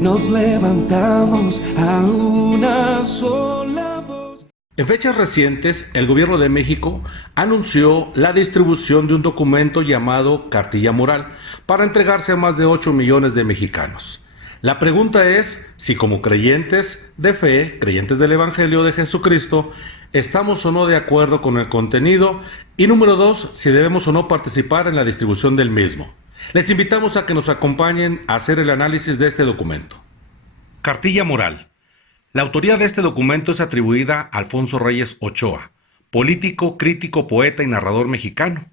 nos levantamos a una sola voz. En fechas recientes, el Gobierno de México anunció la distribución de un documento llamado Cartilla Moral para entregarse a más de 8 millones de mexicanos. La pregunta es si como creyentes de fe, creyentes del Evangelio de Jesucristo, estamos o no de acuerdo con el contenido, y número 2, si debemos o no participar en la distribución del mismo. Les invitamos a que nos acompañen a hacer el análisis de este documento. Cartilla Moral. La autoría de este documento es atribuida a Alfonso Reyes Ochoa, político, crítico, poeta y narrador mexicano.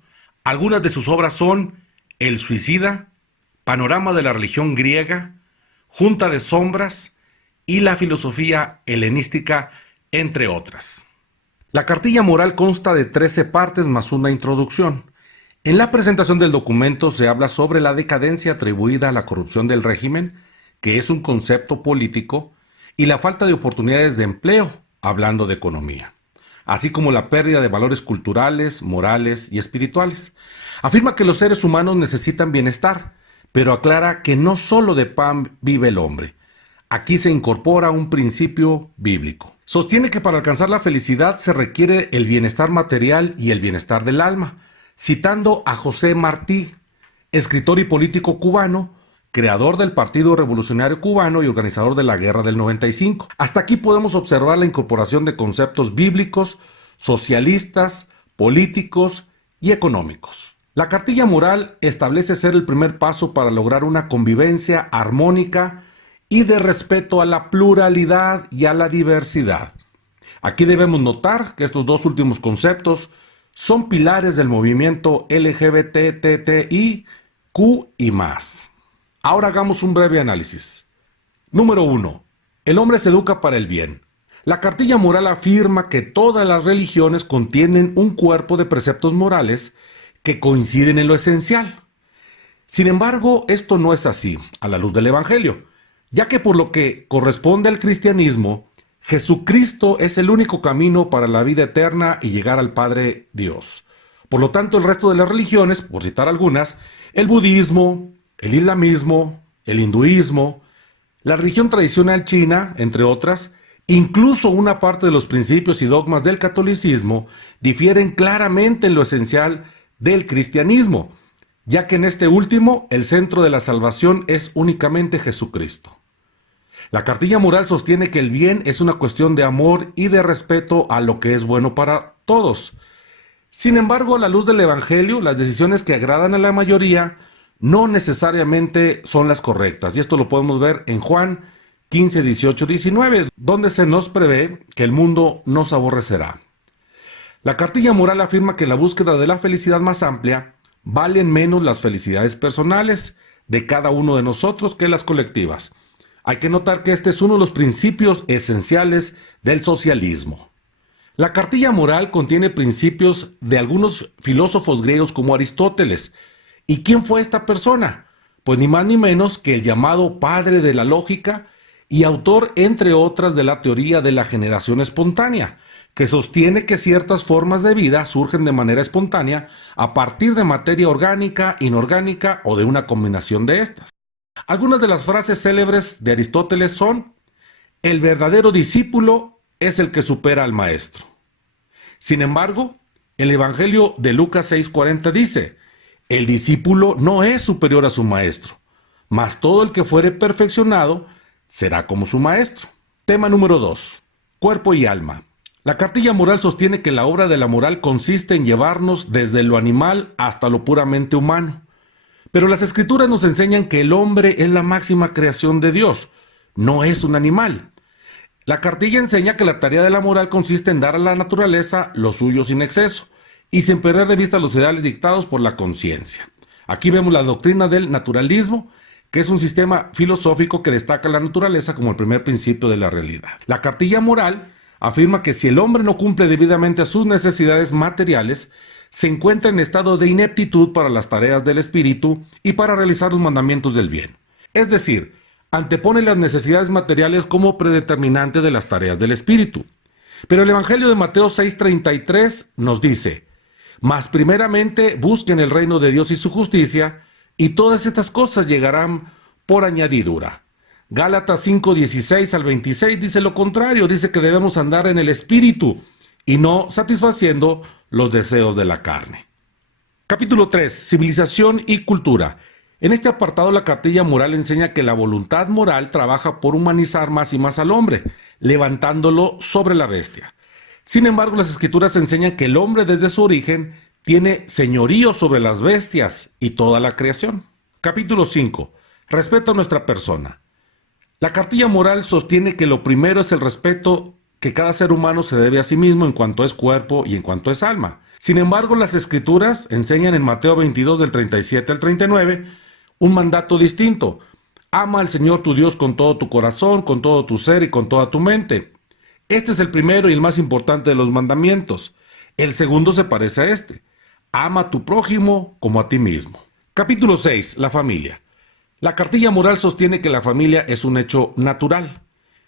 Algunas de sus obras son El Suicida, Panorama de la Religión Griega, Junta de Sombras y La Filosofía Helenística, entre otras. La Cartilla Moral consta de 13 partes más una introducción. En la presentación del documento se habla sobre la decadencia atribuida a la corrupción del régimen, que es un concepto político, y la falta de oportunidades de empleo, hablando de economía, así como la pérdida de valores culturales, morales y espirituales. Afirma que los seres humanos necesitan bienestar, pero aclara que no solo de pan vive el hombre. Aquí se incorpora un principio bíblico. Sostiene que para alcanzar la felicidad se requiere el bienestar material y el bienestar del alma, citando a José Martí, escritor y político cubano, creador del Partido Revolucionario Cubano y organizador de la Guerra del 95. Hasta aquí podemos observar la incorporación de conceptos bíblicos, socialistas, políticos y económicos. La Cartilla Moral establece ser el primer paso para lograr una convivencia armónica y de respeto a la pluralidad y a la diversidad. Aquí debemos notar que estos dos últimos conceptos son pilares del movimiento LGBTTIQ y más. Ahora hagamos un breve análisis. Número 1. El hombre se educa para el bien. La Cartilla Moral afirma que todas las religiones contienen un cuerpo de preceptos morales que coinciden en lo esencial. Sin embargo, esto no es así, a la luz del Evangelio, ya que por lo que corresponde al cristianismo, Jesucristo es el único camino para la vida eterna y llegar al Padre Dios. Por lo tanto, el resto de las religiones, por citar algunas, el budismo, el islamismo, el hinduismo, la religión tradicional china, entre otras, incluso una parte de los principios y dogmas del catolicismo, difieren claramente en lo esencial del cristianismo, ya que en este último el centro de la salvación es únicamente Jesucristo. La Cartilla Moral sostiene que el bien es una cuestión de amor y de respeto a lo que es bueno para todos. Sin embargo, a la luz del Evangelio, las decisiones que agradan a la mayoría no necesariamente son las correctas, y esto lo podemos ver en Juan 15, 18, 19, donde se nos prevé que el mundo nos aborrecerá. La Cartilla Moral afirma que en la búsqueda de la felicidad más amplia, valen menos las felicidades personales de cada uno de nosotros que las colectivas. Hay que notar que este es uno de los principios esenciales del socialismo. La Cartilla Moral contiene principios de algunos filósofos griegos como Aristóteles. ¿Y quién fue esta persona? Pues ni más ni menos que el llamado padre de la lógica y autor, entre otras, de la teoría de la generación espontánea, que sostiene que ciertas formas de vida surgen de manera espontánea a partir de materia orgánica, inorgánica o de una combinación de estas. Algunas de las frases célebres de Aristóteles son: el verdadero discípulo es el que supera al maestro. Sin embargo, el Evangelio de Lucas 6:40 dice: el discípulo no es superior a su maestro, mas todo el que fuere perfeccionado será como su maestro. Tema número 2. Cuerpo y alma. La Cartilla Moral sostiene que la obra de la moral consiste en llevarnos desde lo animal hasta lo puramente humano. Pero las Escrituras nos enseñan que el hombre es la máxima creación de Dios, no es un animal. La Cartilla enseña que la tarea de la moral consiste en dar a la naturaleza lo suyo sin exceso y sin perder de vista los ideales dictados por la conciencia. Aquí vemos la doctrina del naturalismo, que es un sistema filosófico que destaca la naturaleza como el primer principio de la realidad. La Cartilla Moral afirma que si el hombre no cumple debidamente a sus necesidades materiales, se encuentra en estado de ineptitud para las tareas del espíritu y para realizar los mandamientos del bien. Es decir, antepone las necesidades materiales como predeterminante de las tareas del espíritu. Pero el Evangelio de Mateo 6:33 nos dice: mas primeramente busquen el reino de Dios y su justicia, y todas estas cosas llegarán por añadidura. Gálatas 5:16 al 26 dice lo contrario, dice que debemos andar en el Espíritu y no satisfaciendo los deseos de la carne. Capítulo 3. Civilización y cultura. En este apartado la cartilla moral enseña que la voluntad moral trabaja por humanizar más y más al hombre, levantándolo sobre la bestia. Sin embargo, las escrituras enseñan que el hombre desde su origen tiene señorío sobre las bestias y toda la creación. Capítulo 5. Respeto a nuestra persona. La cartilla moral sostiene que lo primero es el respeto que cada ser humano se debe a sí mismo en cuanto es cuerpo y en cuanto es alma. Sin embargo, las escrituras enseñan en Mateo 22 del 37 al 39 un mandato distinto. Ama al Señor tu Dios con todo tu corazón, con todo tu ser y con toda tu mente. Este es el primero y el más importante de los mandamientos. El segundo se parece a este. Ama a tu prójimo como a ti mismo. Capítulo 6. La familia. La cartilla moral sostiene que la familia es un hecho natural.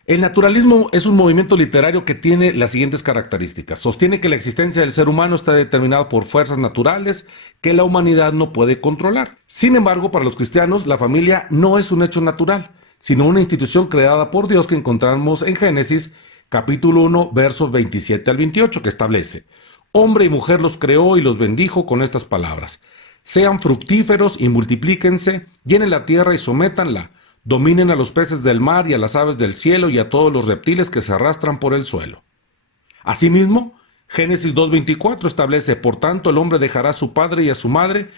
El naturalismo es un movimiento literario que tiene las siguientes características. Sostiene que la existencia del ser humano está determinada por fuerzas naturales que la humanidad no puede controlar. Sin embargo, para los cristianos, la familia no es un hecho natural, sino una institución creada por Dios que encontramos en Génesis, capítulo 1, versos 27 al 28, que establece: hombre y mujer los creó y los bendijo con estas palabras: sean fructíferos y multiplíquense, llenen la tierra y sométanla. Dominen a los peces del mar y a las aves del cielo y a todos los reptiles que se arrastran por el suelo. Asimismo, Génesis 2:24 establece: por tanto el hombre dejará a su padre y a su madre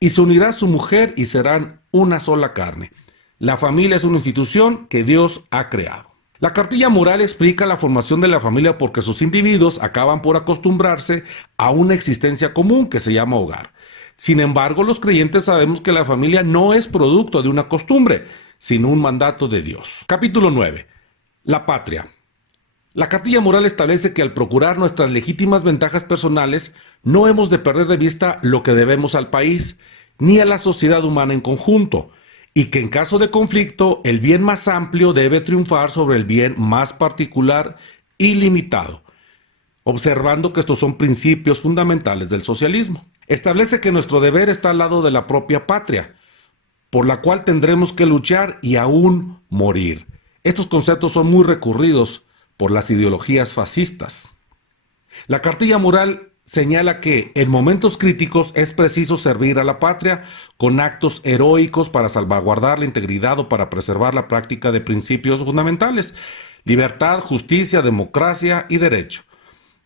y se unirá a su mujer y serán una sola carne. La familia es una institución que Dios ha creado. La cartilla moral explica la formación de la familia porque sus individuos acaban por acostumbrarse a una existencia común que se llama hogar. Sin embargo, los creyentes sabemos que la familia no es producto de una costumbre, sino un mandato de Dios. Capítulo 9. La patria. La cartilla moral establece que al procurar nuestras legítimas ventajas personales, no hemos de perder de vista lo que debemos al país, ni a la sociedad humana en conjunto, y que en caso de conflicto, el bien más amplio debe triunfar sobre el bien más particular y limitado, observando que estos son principios fundamentales del socialismo. Establece que nuestro deber está al lado de la propia patria, por la cual tendremos que luchar y aún morir. Estos conceptos son muy recurridos por las ideologías fascistas. La cartilla moral señala que en momentos críticos es preciso servir a la patria con actos heroicos para salvaguardar la integridad o para preservar la práctica de principios fundamentales: libertad, justicia, democracia y derecho.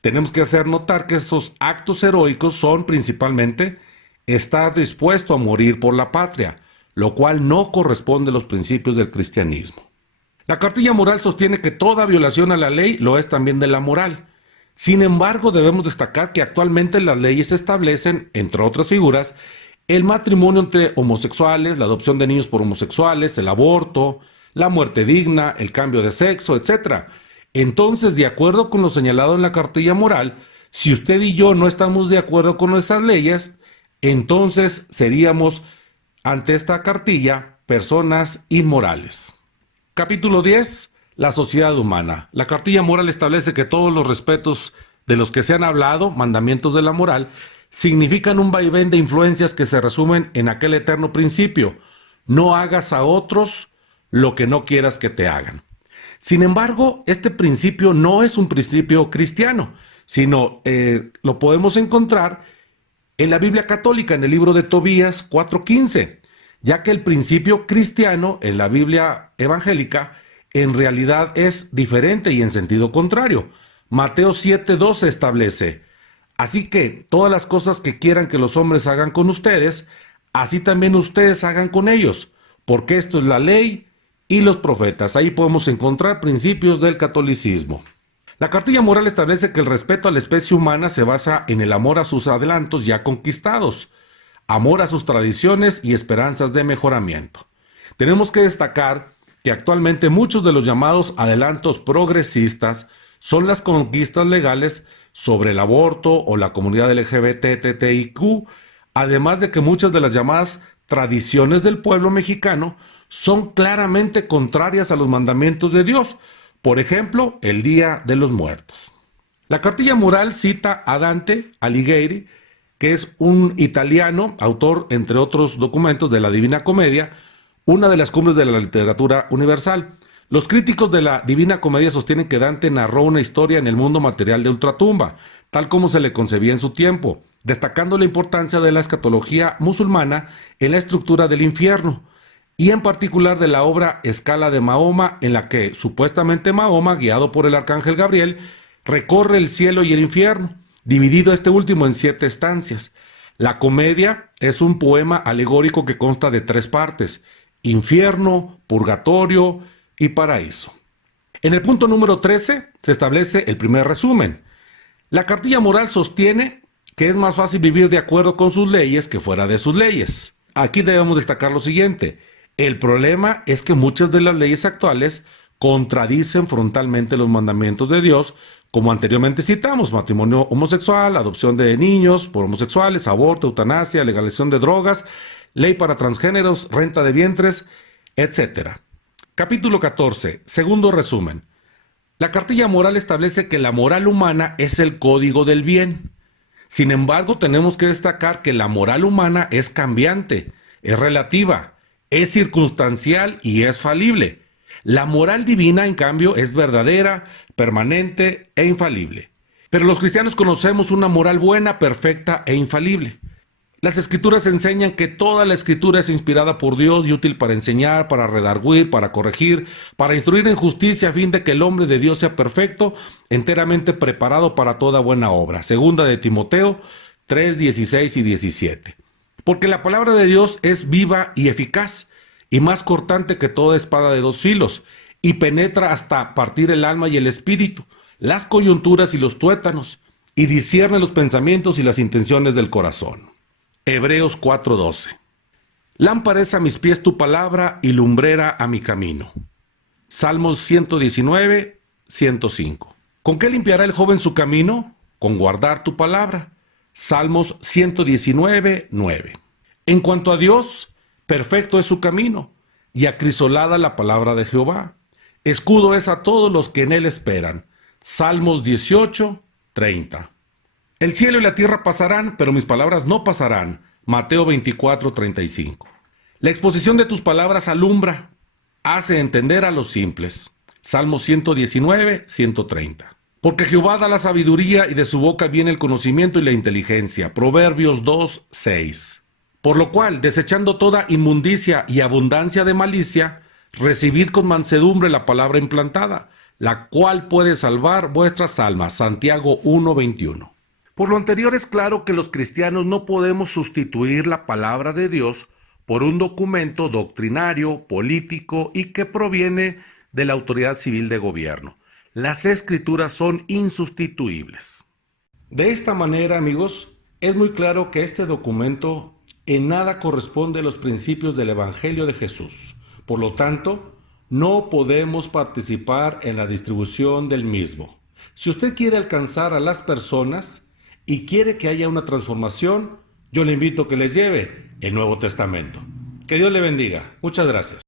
Tenemos que hacer notar que esos actos heroicos son principalmente estar dispuesto a morir por la patria, lo cual no corresponde a los principios del cristianismo. La cartilla moral sostiene que toda violación a la ley lo es también de la moral. Sin embargo, debemos destacar que actualmente las leyes establecen, entre otras figuras, el matrimonio entre homosexuales, la adopción de niños por homosexuales, el aborto, la muerte digna, el cambio de sexo, etc. Entonces, de acuerdo con lo señalado en la cartilla moral, si usted y yo no estamos de acuerdo con esas leyes, entonces seríamos, ante esta cartilla, personas inmorales. Capítulo 10. La sociedad humana. La cartilla moral establece que todos los respetos de los que se han hablado, mandamientos de la moral, significan un vaivén de influencias que se resumen en aquel eterno principio: no hagas a otros lo que no quieras que te hagan. Sin embargo, este principio no es un principio cristiano, sino lo podemos encontrar en la Biblia católica, en el libro de Tobías 4:15, ya que el principio cristiano en la Biblia evangélica en realidad es diferente y en sentido contrario. Mateo 7:12 establece: así que todas las cosas que quieran que los hombres hagan con ustedes, así también ustedes hagan con ellos, porque esto es la ley y los profetas. Ahí podemos encontrar principios del catolicismo. La cartilla moral establece que el respeto a la especie humana se basa en el amor a sus adelantos ya conquistados, amor a sus tradiciones y esperanzas de mejoramiento. Tenemos que destacar que actualmente muchos de los llamados adelantos progresistas son las conquistas legales sobre el aborto o la comunidad LGBTTIQ, además de que muchas de las llamadas tradiciones del pueblo mexicano son claramente contrarias a los mandamientos de Dios. Por ejemplo, el Día de los Muertos. La cartilla moral cita a Dante Alighieri, que es un italiano, autor, entre otros documentos, de la Divina Comedia, una de las cumbres de la literatura universal. Los críticos de la Divina Comedia sostienen que Dante narró una historia en el mundo material de ultratumba, tal como se le concebía en su tiempo, destacando la importancia de la escatología musulmana en la estructura del infierno, y en particular de la obra Escala de Mahoma, en la que supuestamente Mahoma, guiado por el arcángel Gabriel, recorre el cielo y el infierno, dividido este último en 7 estancias. La comedia es un poema alegórico que consta de 3 partes: infierno, purgatorio y paraíso. En el punto número 13 se establece el primer resumen. La cartilla moral sostiene que es más fácil vivir de acuerdo con sus leyes que fuera de sus leyes. Aquí debemos destacar lo siguiente: el problema es que muchas de las leyes actuales contradicen frontalmente los mandamientos de Dios, como anteriormente citamos: matrimonio homosexual, adopción de niños por homosexuales, aborto, eutanasia, legalización de drogas, ley para transgéneros, renta de vientres, etc. Capítulo 14, segundo resumen. La cartilla moral establece que la moral humana es el código del bien. Sin embargo, tenemos que destacar que la moral humana es cambiante, es relativa, es circunstancial y es falible. La moral divina, en cambio, es verdadera, permanente e infalible. Pero los cristianos conocemos una moral buena, perfecta e infalible. Las escrituras enseñan que toda la escritura es inspirada por Dios y útil para enseñar, para redarguir, para corregir, para instruir en justicia, a fin de que el hombre de Dios sea perfecto, enteramente preparado para toda buena obra. Segunda de Timoteo 3, 16 y 17. Porque la palabra de Dios es viva y eficaz, y más cortante que toda espada de 2 filos, y penetra hasta partir el alma y el espíritu, las coyunturas y los tuétanos, y discierne los pensamientos y las intenciones del corazón. Hebreos 4:12. Lámpara es a mis pies tu palabra y lumbrera a mi camino. Salmos 119, 105. ¿Con qué limpiará el joven su camino? Con guardar tu palabra. Salmos 119, 9. En cuanto a Dios, perfecto es su camino, y acrisolada la palabra de Jehová. Escudo es a todos los que en él esperan. Salmos 18, 30. El cielo y la tierra pasarán, pero mis palabras no pasarán. Mateo 24, 35. La exposición de tus palabras alumbra, hace entender a los simples. Salmos 119, 130. Porque Jehová da la sabiduría y de su boca viene el conocimiento y la inteligencia. Proverbios 2, 6. Por lo cual, desechando toda inmundicia y abundancia de malicia, recibid con mansedumbre la palabra implantada, la cual puede salvar vuestras almas. Santiago 1, 21. Por lo anterior es claro que los cristianos no podemos sustituir la palabra de Dios por un documento doctrinario, político y que proviene de la autoridad civil de gobierno. Las escrituras son insustituibles. De esta manera, amigos, es muy claro que este documento en nada corresponde a los principios del Evangelio de Jesús. Por lo tanto, no podemos participar en la distribución del mismo. Si usted quiere alcanzar a las personas y quiere que haya una transformación, yo le invito a que les lleve el Nuevo Testamento. Que Dios le bendiga. Muchas gracias.